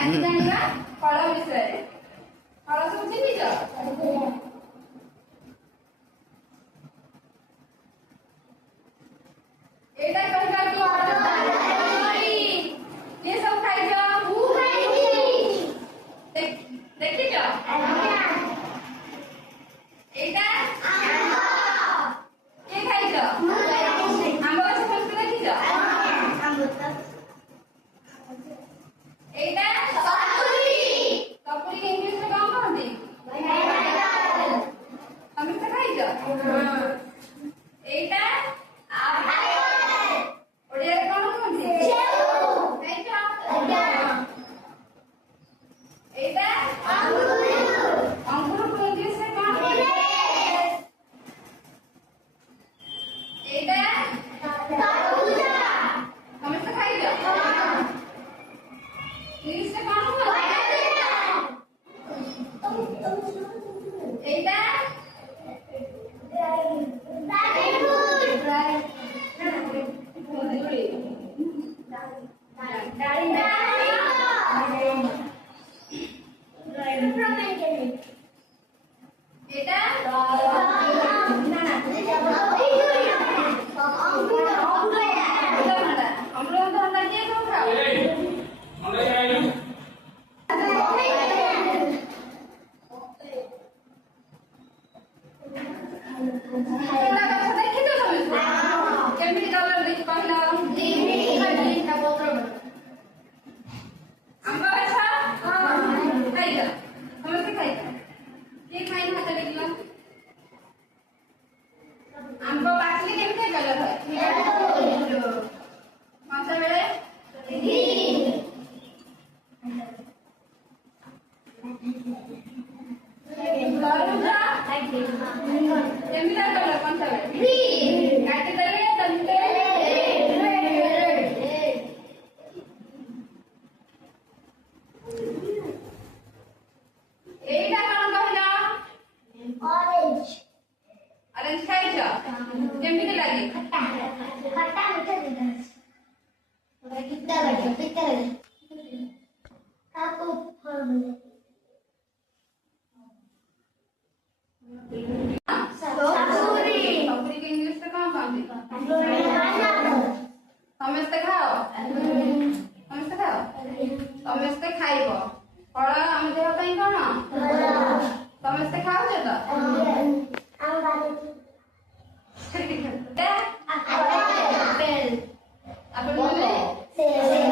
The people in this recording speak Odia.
ଆଜି ଜାଣିବା ଫଳ ବିଷୟରେ। ଫଳ ସବୁ ଚିହ୍ନିଛ? ଏଇଟା କହିବା କି କଦଳୀ। କିଏ ସବୁ ଖାଇଛ? ମୁଁ ଖାଇଛି। ଦେଖିଛ? ଏଇଟା ଆମ୍ବ। କିଏ ଖାଇଛ? ମୁଁ ଖାଇଛି। ଆମ୍ବ ଗଛ କେମିତି ଦେଖିଛ? ଏଇଟା ସପୁରୀ। ସପୁରୀକୁ ଇଂଲିଶରେ କଣ କହନ୍ତି? ସମସ୍ତେ ଖାଇଛ? ଏଇଟା ଓଡ଼ିଆରେ କଣ କୁହନ୍ତି? ଖାଇଛ? ଏଇଟା ଅଙ୍ଗୁରକୁ ଇଂଲିଶରେ କଣ କୁହନ୍ତି? ଏଇଟା ସମସ୍ତେ ଖାଇଛ? ଇଂଲିଶରେ କଣ କୁହନ୍ତି? ଏଇଟା ଅମୃତଭଣ୍ଡା କିଏ ସବୁ ଖାଅ? ଦେଖିଛ ସମସ୍ତେ? କେମିତି କଲର ଦେଖି କହିଲ? ଆମ୍ବ ଗଛ ଖାଇଛ? ସମସ୍ତେ ଖାଇଛ? କିଏ ଖାଇନି ହାତ ଦେଖିଲ? ଆମ୍ବ ପାଚିଲେ କେମିତି କଲର ହୁଏ? କଞ୍ଚା ବେଳେ ତରଭୁଜ କେମିତି କଲର କଞ୍ଚା ବେଳେ? କାଟିଦେଲେ ଏଇଟା କଣ କହିଲ? ଅରେଞ୍ଜ ଖାଇଛ? କେମିତି ଲାଗେ? ସପୁରୀକୁ ଇଂଲିଶରେ କଣ କହନ୍ତି? ସମସ୍ତେ ଖାଅ? ସମସ୍ତେ ଖାଅ? ସମସ୍ତେ ଖାଇବ। ଫଳ ଆମ ଦେହ ପାଇଁ କଣ? ସମସ୍ତେ ଖାଉଛ ତ? ଆପେଲ।